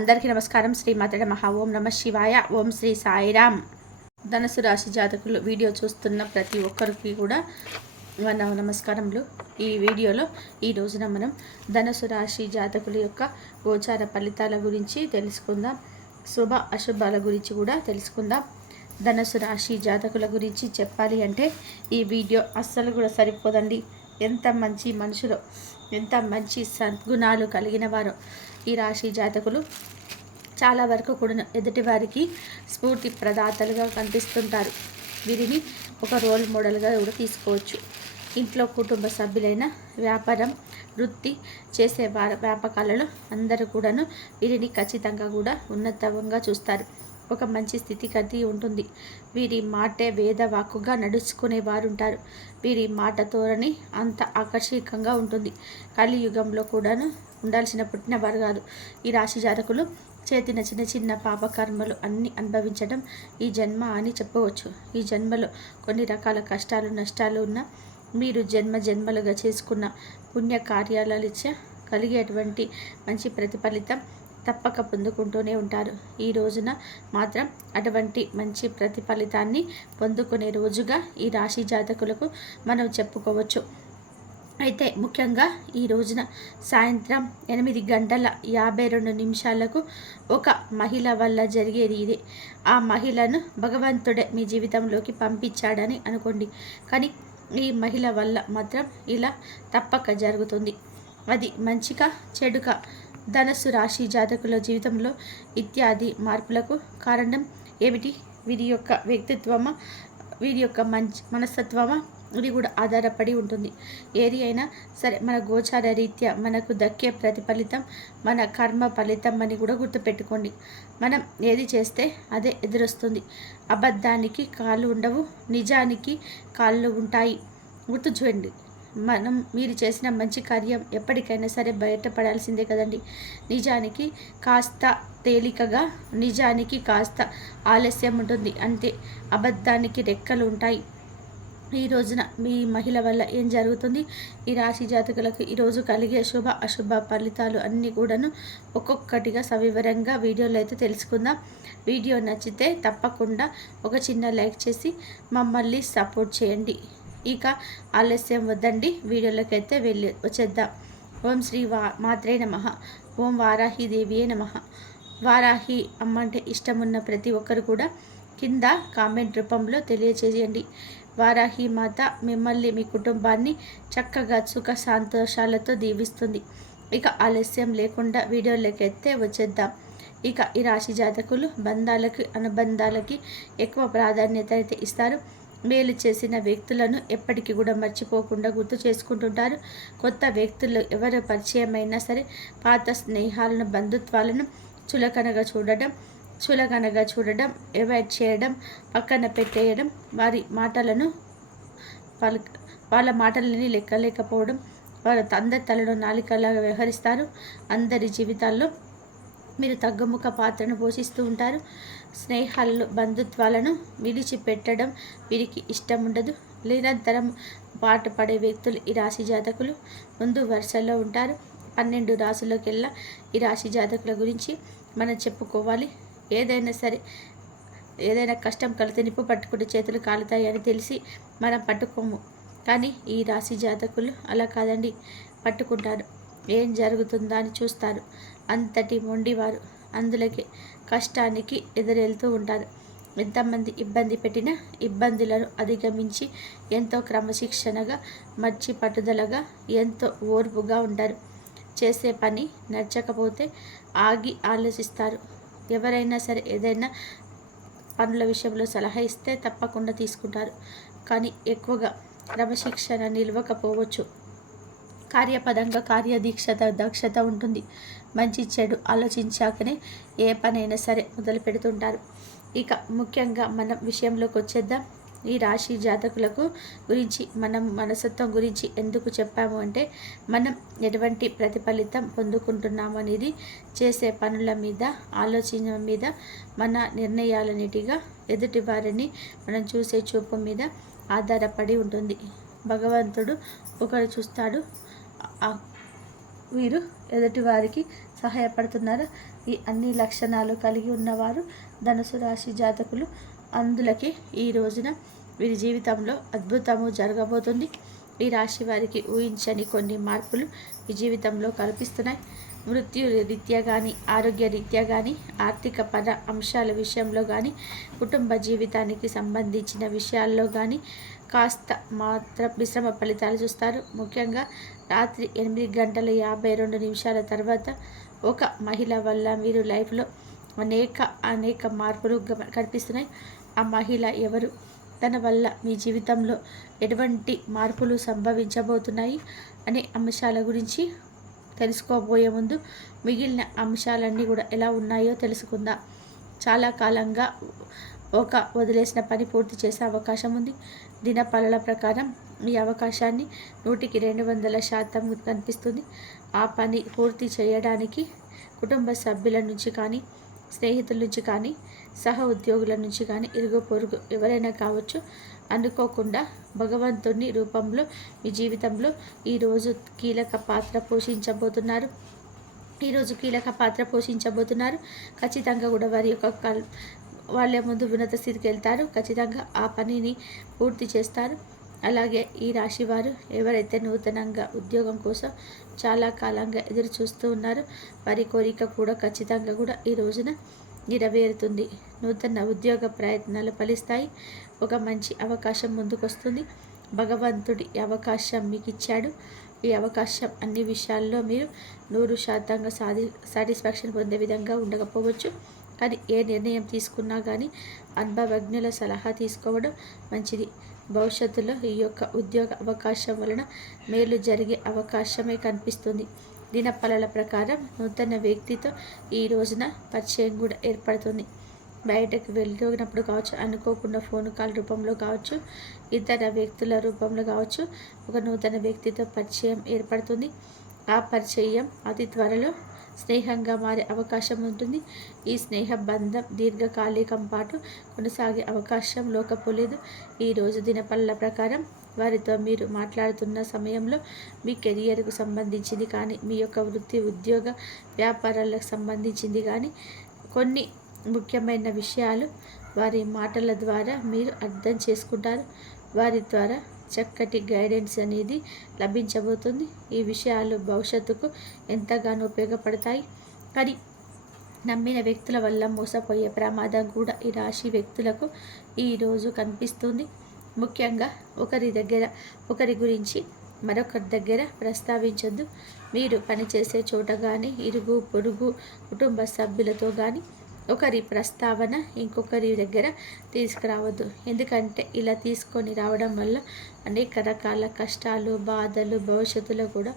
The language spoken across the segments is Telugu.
అందరికీ నమస్కారం. శ్రీమాతడ మహా ఓం నమ శివాయ. ఓం శ్రీ సాయిరామ్. ధనుసు రాశి జాతకులు వీడియో చూస్తున్న ప్రతి ఒక్కరికి కూడా మన నమస్కారములు. ఈ వీడియోలో ఈ రోజున మనం ధనుసు రాశి జాతకుల యొక్క గోచార ఫలితాల గురించి తెలుసుకుందాం. శుభ అశుభాల గురించి కూడా తెలుసుకుందాం. ధనుసు రాశి జాతకుల గురించి చెప్పాలి అంటే ఈ వీడియో అస్సలు కూడా సరిపోదండి. ఎంత మంచి మనుషులు, ఎంత మంచి సద్గుణాలు కలిగిన వారు ఈ రాశి జాతకులు చాలా వరకు కూడా ఎదుటి వారికి స్ఫూర్తి ప్రదాతలుగా కనిపిస్తుంటారు. వీరిని ఒక రోల్ మోడల్గా కూడా తీసుకోవచ్చు. ఇంట్లో కుటుంబ సభ్యులైన వ్యాపారం, వృత్తి చేసే వ్యాపకాలలో అందరూ కూడాను వీరిని ఖచ్చితంగా కూడా ఉన్నతంగా చూస్తారు. ఒక మంచి స్థితిగతి ఉంటుంది. వీరి మాటే వేద వాక్కుగా నడుచుకునే వారు ఉంటారు. వీరి మాట ధోరణి అంత ఆకర్షకంగా ఉంటుంది. కలియుగంలో కూడాను ఉండాల్సిన పుట్టిన వారు కాదు ఈ రాశి జాతకులు. చేతిన చిన్న చిన్న పాపకర్మలు అన్నీ అనుభవించడం ఈ జన్మ అని చెప్పవచ్చు. ఈ జన్మలో కొన్ని రకాల కష్టాలు నష్టాలు ఉన్న మీరు జన్మలుగా చేసుకున్న పుణ్య కార్యాలరీత్యా కలిగేటువంటి మంచి ప్రతిఫలితం తప్పక పొందుకుంటూనే ఉంటారు. ఈ రోజున మాత్రం అటువంటి మంచి ప్రతిఫలితాన్ని పొందుకునే రోజుగా ఈ రాశి జాతకులకు మనం చెప్పుకోవచ్చు. అయితే ముఖ్యంగా ఈ రోజున సాయంత్రం 8:52 ఒక మహిళ వల్ల జరిగేది ఇదే. ఆ మహిళను భగవంతుడే మీ జీవితంలోకి పంపించాడని అనుకోండి. కానీ ఈ మహిళ వల్ల మాత్రం ఇలా తప్పక జరుగుతుంది. అది మంచిగా చెడుగా ధనుసు రాశి జాతకుల జీవితంలో ఇత్యాది మార్పులకు కారణం ఏమిటి? వీరి యొక్క వ్యక్తిత్వమా, వీరి యొక్క మంచి మనస్తత్వమా, ఇది కూడా ఆధారపడి ఉంటుంది. ఏది అయినా సరే మన గోచార రీత్యా మనకు దక్కే ప్రతిఫలితం మన కర్మ ఫలితం అని కూడా గుర్తుపెట్టుకోండి. మనం ఏది చేస్తే అదే ఎదురొస్తుంది. అబద్ధానికి కాళ్ళు ఉండవు, నిజానికి కాళ్ళు ఉంటాయి. గుర్తు చూడండి. మీరు చేసిన మంచి కార్యం ఎప్పటికైనా సరే బయటపడాల్సిందే కదండి. నిజానికి కాస్త తేలికగా, నిజానికి కాస్త ఆలస్యం ఉంటుంది అంతే. అబద్ధానికి రెక్కలు ఉంటాయి. ఈ రోజున మీ మహిళ వల్ల ఏం జరుగుతుంది? ఈ రాశి జాతకులకు ఈరోజు కలిగే శుభ అశుభ ఫలితాలు అన్నీ కూడాను ఒక్కొక్కటిగా సవివరంగా వీడియోలో అయితే తెలుసుకుందాం. వీడియో నచ్చితే తప్పకుండా ఒక చిన్న లైక్ చేసి మమ్మల్ని సపోర్ట్ చేయండి. ఇక ఆలస్యం వద్దండి, వీడియోలోకి అయితే వచ్చేద్దాం. ఓం శ్రీ మాత్రే నమః. ఓం వారాహి దేవియే నమః. వారాహి అమ్మ అంటే ఇష్టమున్న ప్రతి ఒక్కరు కూడా కింద కామెంట్ రూపంలో తెలియచేయండి. వారాహి మాత మిమ్మల్ని, మీ కుటుంబాన్ని చక్కగా సుఖ సంతోషాలతో దీవిస్తుంది. ఇక ఆలస్యం లేకుండా వీడియోలోకి అయితే వచ్చేద్దాం. ఇక ఈ రాశి జాతకులు బంధాలకి, అనుబంధాలకి ఎక్కువ ప్రాధాన్యత అయితే ఇస్తారు. మేలు చేసిన వ్యక్తులను ఎప్పటికీ కూడా మర్చిపోకుండా గుర్తు చేసుకుంటుంటారు. కొత్త వ్యక్తులు ఎవరు పరిచయమైనా సరే పాత స్నేహాలను, బంధుత్వాలను చులకనగా చూడడం, అవాయిడ్ చేయడం, పక్కన పెట్టేయడం, వాళ్ళ మాటలని లెక్కలేకపోవడం, వాళ్ళ అందరి తలలో నాలికలాగా వ్యవహరిస్తారు. అందరి జీవితాల్లో మీరు తగ్గుముఖ పాత్రను పోషిస్తూ ఉంటారు. స్నేహాలను, బంధుత్వాలను విడిచిపెట్టడం వీరికి ఇష్టం ఉండదు. నిరంతరం పాటుపడే వ్యక్తులు ఈ రాశి జాతకులు ముందు వరుసలో ఉంటారు. 12 రాశులకెల్లా ఈ రాశి జాతకుల గురించి మనం చెప్పుకోవాలి. ఏదైనా కష్టం కలితే నిప్పు పట్టుకుంటే చేతులు కాలుతాయి అని తెలిసి మనం పట్టుకోము. కానీ ఈ రాశి జాతకులు అలా కాదండి, పట్టుకుంటారు. ఏం జరుగుతుందా అని చూస్తారు. అంతటి మొండివారు. అందులోకి కష్టానికి ఎదురెళ్తూ ఉంటారు. ఎంతమంది ఇబ్బంది పెట్టినా ఇబ్బందులను అధిగమించి ఎంతో క్రమశిక్షణగా, మంచి పట్టుదలగా, ఎంతో ఓర్పుగా ఉంటారు. చేసే పని నచ్చకపోతే ఆగి ఆలోచిస్తారు. ఎవరైనా సరే ఏదైనా పనుల విషయంలో సలహా ఇస్తే తప్పకుండా తీసుకుంటారు. కానీ ఎక్కువగా క్రమశిక్షణ నిలవకపోవచ్చు. కార్యపదంగా దక్షత ఉంటుంది. మంచి చెడు ఆలోచించాకనే ఏ పనైనా సరే మొదలు పెడుతుంటారు. ఇక ముఖ్యంగా మనం విషయంలోకి వచ్చేద్దాం. ఈ రాశి జాతకులకు గురించి మనం మనస్తత్వం గురించి ఎందుకు చెప్పాము అంటే, మనం ఎటువంటి ప్రతిఫలితం పొందుకుంటున్నాము అనేది చేసే పనుల మీద, ఆలోచన మీద, మన నిర్ణయాలన్నిటిగా ఎదుటి వారిని మనం చూసే చూపు మీద ఆధారపడి ఉంటుంది. భగవంతుడు ఒకరు చూస్తాడు, వీరు ఎదుటి వారికి సహాయపడుతున్నారు, ఈ అన్ని లక్షణాలు కలిగి ఉన్నవారు ధనుసు రాశి జాతకులు. అందులకి ఈ రోజున వీరి జీవితంలో అద్భుతము జరగబోతుంది. ఈ రాశి వారికి ఊహించని కొన్ని మార్పులు ఈ జీవితంలో కల్పిస్తున్నాయి. మృత్యు రీత్యా కానీ, ఆరోగ్య రీత్యా కానీ, ఆర్థిక పర అంశాల విషయంలో కానీ, కుటుంబ జీవితానికి సంబంధించిన విషయాల్లో కానీ కాస్త మాత్రం మిశ్రమ ఫలితాలు చూస్తారు. ముఖ్యంగా రాత్రి 8:52 తర్వాత ఒక మహిళ వల్ల మీరు లైఫ్లో అనేక మార్పులు కనిపిస్తున్నాయి. ఆ మహిళ ఎవరు, తన వల్ల మీ జీవితంలో ఎటువంటి మార్పులు సంభవించబోతున్నాయి అనే అంశాల గురించి తెలుసుకోబోయే ముందు మిగిలిన అంశాలన్నీ కూడా ఎలా ఉన్నాయో తెలుసుకుందాం. చాలా కాలంగా వదిలేసిన పని పూర్తి చేసే అవకాశం ఉంది. దినఫలాల ప్రకారం ఈ అవకాశాన్ని 100% కనిపిస్తుంది. ఆ పని పూర్తి చేయడానికి కుటుంబ సభ్యుల నుంచి కానీ, స్నేహితుల నుంచి కానీ, సహ ఉద్యోగుల నుంచి కానీ, ఇరుగు పొరుగు ఎవరైనా కావచ్చు, అనుకోకుండా భగవంతుని రూపంలో మీ జీవితంలో ఈరోజు కీలక పాత్ర పోషించబోతున్నారు. ఖచ్చితంగా కూడా వారి యొక్క వాళ్ళ ముందు ఉన్నత స్థితికి వెళ్తారు. ఖచ్చితంగా ఆ పనిని పూర్తి చేస్తారు. అలాగే ఈ రాశి వారు ఎవరైతే నూతనంగా ఉద్యోగం కోసం చాలా కాలంగా ఎదురు చూస్తూ ఉన్నారో వారి కోరిక కూడా ఖచ్చితంగా కూడా ఈ రోజున నెరవేరుతుంది. నూతన ఉద్యోగ ప్రయత్నాలు ఫలిస్తాయి. ఒక మంచి అవకాశం ముందుకు వస్తుంది. భగవంతుడి అవకాశం మీకు ఇచ్చాడు. ఈ అవకాశం అన్ని విషయాల్లో మీరు 100% సాటిస్ఫాక్షన్ పొందే విధంగా ఉండకపోవచ్చు. కానీ ఏ నిర్ణయం తీసుకున్నా కానీ అనుభవజ్ఞుల సలహా తీసుకోవడం మంచిది. భవిష్యత్తులో ఈ యొక్క ఉద్యోగ అవకాశం వలన మేలు జరిగే అవకాశమే కనిపిస్తుంది. దినఫలాల ప్రకారం నూతన వ్యక్తితో ఈ రోజున పరిచయం కూడా ఏర్పడుతుంది. బయటకు వెళ్ళినప్పుడు కావచ్చు, అనుకోకుండా ఫోన్ కాల్ రూపంలో కావచ్చు, ఇతర వ్యక్తుల రూపంలో కావచ్చు, ఒక నూతన వ్యక్తితో పరిచయం ఏర్పడుతుంది. ఆ పరిచయం అతి త్వరలో స్నేహంగా మారే అవకాశం ఉంటుంది. ఈ స్నేహ బంధం దీర్ఘకాలికం పాటు కొనసాగే అవకాశం లోకపోలేదు. ఈరోజు దినఫలాల ప్రకారం వారితో మీరు మాట్లాడుతున్న సమయంలో మీ కెరియర్కు సంబంధించింది కానీ, మీ యొక్క వృత్తి, ఉద్యోగ, వ్యాపారాలకు సంబంధించింది కానీ కొన్ని ముఖ్యమైన విషయాలు వారి మాటల ద్వారా మీరు అర్థం చేసుకుంటారు. వారి ద్వారా చక్కటి గైడెన్స్ అనేది లభించబోతుంది. ఈ విషయాలు భవిష్యత్తుకు ఎంతగానో ఉపయోగపడతాయి. కానీ నమ్మిన వ్యక్తుల వల్ల మోసపోయే ప్రమాదం కూడా ఈ రాశి వ్యక్తులకు ఈరోజు కనిపిస్తుంది. ముఖ్యంగా ఒకరి గురించి మరొకరి దగ్గర ప్రస్తావించొద్దు. మీరు పనిచేసే చోట కానీ, ఇరుగు పొరుగు కుటుంబ సభ్యులతో కానీ ఒకరి ప్రస్తావన ఇంకొకరి దగ్గర తీసుకురావద్దు. ఎందుకంటే ఇలా తీసుకొని రావడం వల్ల అనేక రకాల కష్టాలు, బాధలు భవిష్యత్తులో కూడా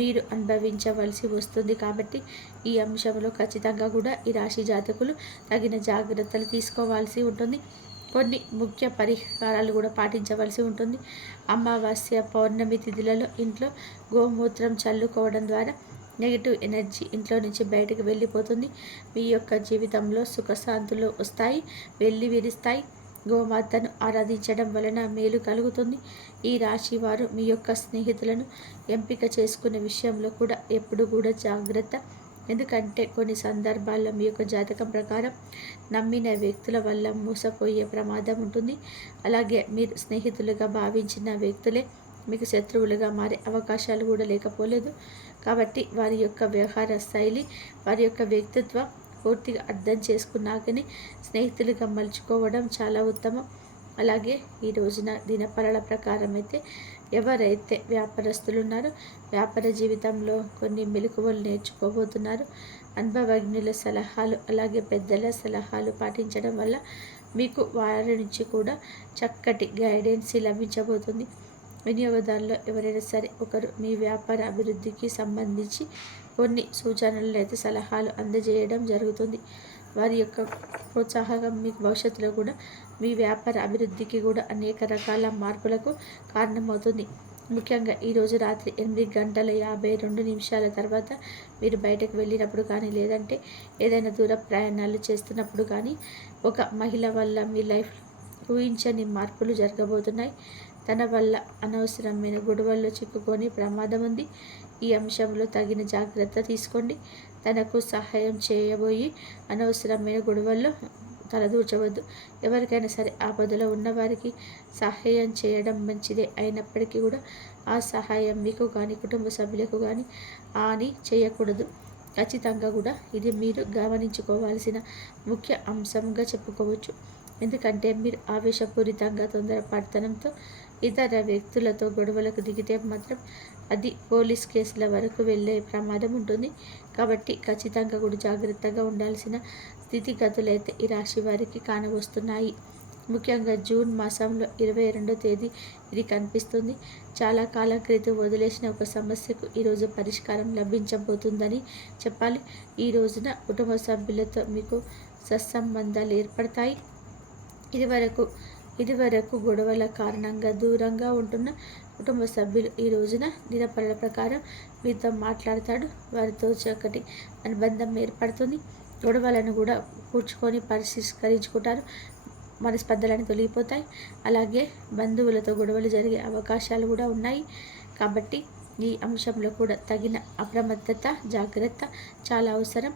మీరు అనుభవించవలసి వస్తుంది. కాబట్టి ఈ అంశంలో ఖచ్చితంగా కూడా ఈ రాశి జాతకులు తగిన జాగ్రత్తలు తీసుకోవాల్సి ఉంటుంది. కొన్ని ముఖ్య పరిహారాలు కూడా పాటించవలసి ఉంటుంది. అమావాస్య, పౌర్ణమి తిథులలో ఇంట్లో గోమూత్రం చల్లుకోవడం ద్వారా నెగిటివ్ ఎనర్జీ ఇంట్లో నుంచి బయటకు వెళ్ళిపోతుంది. మీ యొక్క జీవితంలో సుఖశాంతులు వస్తాయి, విరుస్తాయి. గోమాతను ఆరాధించడం వలన మేలు కలుగుతుంది. ఈ రాశి వారు మీ యొక్క స్నేహితులను ఎంపిక చేసుకునే విషయంలో కూడా ఎప్పుడు కూడా జాగ్రత్త. ఎందుకంటే కొన్ని సందర్భాల్లో మీ యొక్క జాతకం ప్రకారం నమ్మిన వ్యక్తుల వల్ల మోసపోయే ప్రమాదం ఉంటుంది. అలాగే మీరు స్నేహితులుగా భావించిన వ్యక్తులే మీకు శత్రువులుగా మారే అవకాశాలు కూడా లేకపోలేదు. కాబట్టి వారి యొక్క వ్యవహార శైలి, వారి యొక్క వ్యక్తిత్వం పూర్తిగా అర్థం చేసుకున్నాకనే స్నేహితులుగా మలుచుకోవడం చాలా ఉత్తమం. అలాగే ఈ రోజున దినఫలాల ప్రకారం అయితే ఎవరైతే వ్యాపారస్తులు ఉన్నారో వ్యాపార జీవితంలో కొన్ని మెలకువలు నేర్చుకోబోతున్నారు. అనుభవజ్ఞుల సలహాలు అలాగే పెద్దల సలహాలు పాటించడం వల్ల మీకు వారి నుంచి కూడా చక్కటి గైడెన్స్ లభించబోతుంది. వినియోగదారుల్లో ఎవరైనా సరే ఒకరు మీ వ్యాపార అభివృద్ధికి సంబంధించి కొన్ని సూచనలు అయితే సలహాలు అందజేయడం జరుగుతుంది. వారి యొక్క ప్రోత్సాహం మీకు భవిష్యత్తులో కూడా మీ వ్యాపార అభివృద్ధికి కూడా అనేక రకాల మార్పులకు కారణమవుతుంది. ముఖ్యంగా ఈరోజు రాత్రి 8:52 తర్వాత మీరు బయటకు వెళ్ళినప్పుడు కానీ, లేదంటే ఏదైనా దూర ప్రయాణాలు చేస్తున్నప్పుడు కానీ ఒక మహిళ వల్ల మీ లైఫ్ ఊహించని మార్పులు జరగబోతున్నాయి. తన వల్ల అనవసరమైన గొడవల్లో చిక్కుకొని ప్రమాదం ఉంది. ఈ అంశంలో తగిన జాగ్రత్త తీసుకోండి. తనకు సహాయం చేయబోయి అనవసరమైన గొడవల్లో తలదూర్చవద్దు. ఎవరికైనా సరే ఆపదలో ఉన్నవారికి సహాయం చేయడం మంచిదే అయినప్పటికీ కూడా ఆ సహాయం మీకు కానీ కుటుంబ సభ్యులకు కానీ హాని చేయకూడదు. ఖచ్చితంగా కూడా ఇది మీరు గమనించుకోవాల్సిన ముఖ్య అంశంగా చెప్పుకోవచ్చు. ఎందుకంటే మీరు ఆవేశపూరితంగా తొందరపడతనంతో ఇతర వ్యక్తులతో గొడవలకు దిగితే మాత్రం అది పోలీస్ కేసుల వరకు వెళ్ళే ప్రమాదం ఉంటుంది. కాబట్టి ఖచ్చితంగా కూడా జాగ్రత్తగా ఉండాల్సిన స్థితిగతులైతే ఈ రాశి వారికి కానవస్తున్నాయి. ముఖ్యంగా జూన్ మాసంలో 22వ తేదీ ఇది కనిపిస్తుంది. చాలా కాలం క్రితం వదిలేసిన ఒక సమస్యకు ఈరోజు పరిష్కారం లభించబోతుందని చెప్పాలి. ఈ రోజున కుటుంబ సభ్యులతో మీకు సత్సంబంధాలు ఏర్పడతాయి. ఇదివరకు గొడవల కారణంగా దూరంగా ఉంటున్న కుటుంబ సభ్యులు ఈ రోజున దినపరుల ప్రకారం మీతో మాట్లాడతాడు. వారితో చక్కటి అనుబంధం ఏర్పడుతుంది. గొడవలను కూడా కూర్చుకొని పరిష్కరించుకుంటారు. మనస్పర్ధలను తొలగిపోతాయి. అలాగే బంధువులతో గొడవలు జరిగే అవకాశాలు కూడా ఉన్నాయి. కాబట్టి ఈ అంశంలో కూడా తగిన అప్రమత్తత, జాగ్రత్త చాలా అవసరం.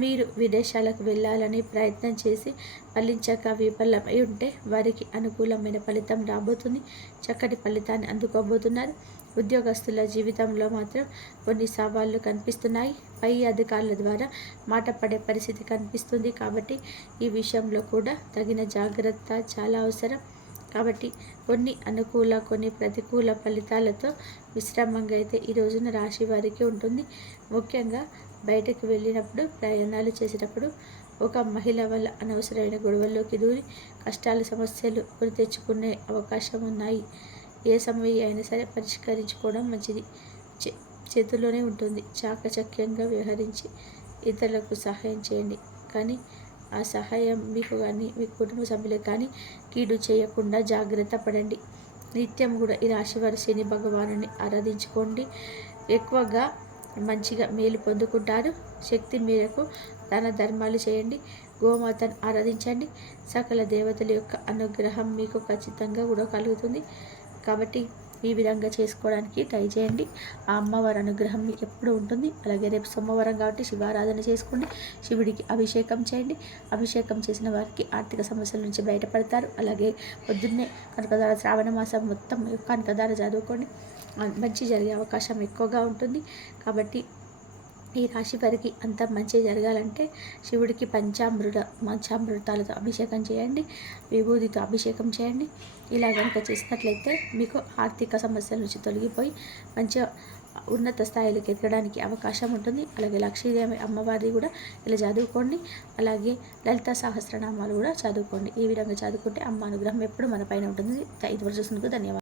మీరు విదేశాలకు వెళ్ళాలని ప్రయత్నం చేసి ఫలించక విఫలమై ఉంటే వారికి అనుకూలమైన ఫలితం రాబోతుంది. చక్కటి ఫలితాన్ని అందుకోబోతున్నారు. ఉద్యోగస్తుల జీవితంలో మాత్రం కొన్ని సవాళ్లు కనిపిస్తున్నాయి. పై అధికారుల ద్వారా మాట పడే పరిస్థితి కనిపిస్తుంది. కాబట్టి ఈ విషయంలో కూడా తగిన జాగ్రత్త చాలా అవసరం. కాబట్టి కొన్ని అనుకూల, కొన్ని ప్రతికూల ఫలితాలతో విశ్రామంగా అయితే ఈ రోజున రాశి వారికి ఉంటుంది. ముఖ్యంగా బయటకు వెళ్ళినప్పుడు, ప్రయాణాలు చేసేటప్పుడు ఒక మహిళ వల్ల అనవసరమైన గొడవల్లోకి దూరి కష్టాలు, సమస్యలు కొని తెచ్చుకునే అవకాశం ఉన్నాయి. ఏ సమయం అయినా సరే పరిష్కరించుకోవడం మంచిది. చేతుల్లోనే ఉంటుంది. చాకచక్యంగా వ్యవహరించి ఇతరులకు సహాయం చేయండి. కానీ ఆ సహాయం మీకు కానీ మీ కుటుంబ సభ్యులకు కానీ కీడు చేయకుండా జాగ్రత్త పడండి. నిత్యం కూడా ఈ రాశివారి శని భగవానుని ఆరాధించుకోండి. ఎక్కువగా మంచిగా మేలు పొందుకుంటారు. శక్తి మేరకు దాన ధర్మాలు చేయండి. గోమాతను ఆరాధించండి. సకల దేవతల యొక్క అనుగ్రహం మీకు ఖచ్చితంగా కూడా కలుగుతుంది. కాబట్టి ఈ విధంగా చేసుకోవడానికి ట్రై చేయండి. ఆ అమ్మవారి అనుగ్రహం మీకు ఎప్పుడు ఉంటుంది. అలాగే రేపు సోమవారం కాబట్టి శివారాధన చేసుకోండి. శివుడికి అభిషేకం చేయండి. అభిషేకం చేసిన వారికి ఆర్థిక సమస్యల నుంచి బయటపడతారు. అలాగే పొద్దున్నే కనకదార శ్రావణ మాసం మొత్తం కనకదార చదువుకోండి. మంచి జరిగే అవకాశం ఎక్కువగా ఉంటుంది. కాబట్టి ఈ రాశి వారికి అంత మంచి జరగాలంటే శివుడికి పంచామృతాలతో అభిషేకం చేయండి. విభూతితో అభిషేకం చేయండి. ఇలా కనుక చేసినట్లయితే మీకు ఆర్థిక సమస్యల నుంచి తొలగిపోయి మంచిగా ఉన్నత స్థాయిలోకి ఎదగడానికి అవకాశం ఉంటుంది. అలాగే లక్ష్మీదేవి అమ్మవారిని కూడా ఇలా చదువుకోండి. అలాగే లలిత సహస్రనామాలు కూడా చదువుకోండి. ఈ విధంగా చదువుకుంటే అమ్మ అనుగ్రహం ఎప్పుడు మన పైన ఉంటుంది. ఇది చూసినందుకు ధన్యవాదాలు.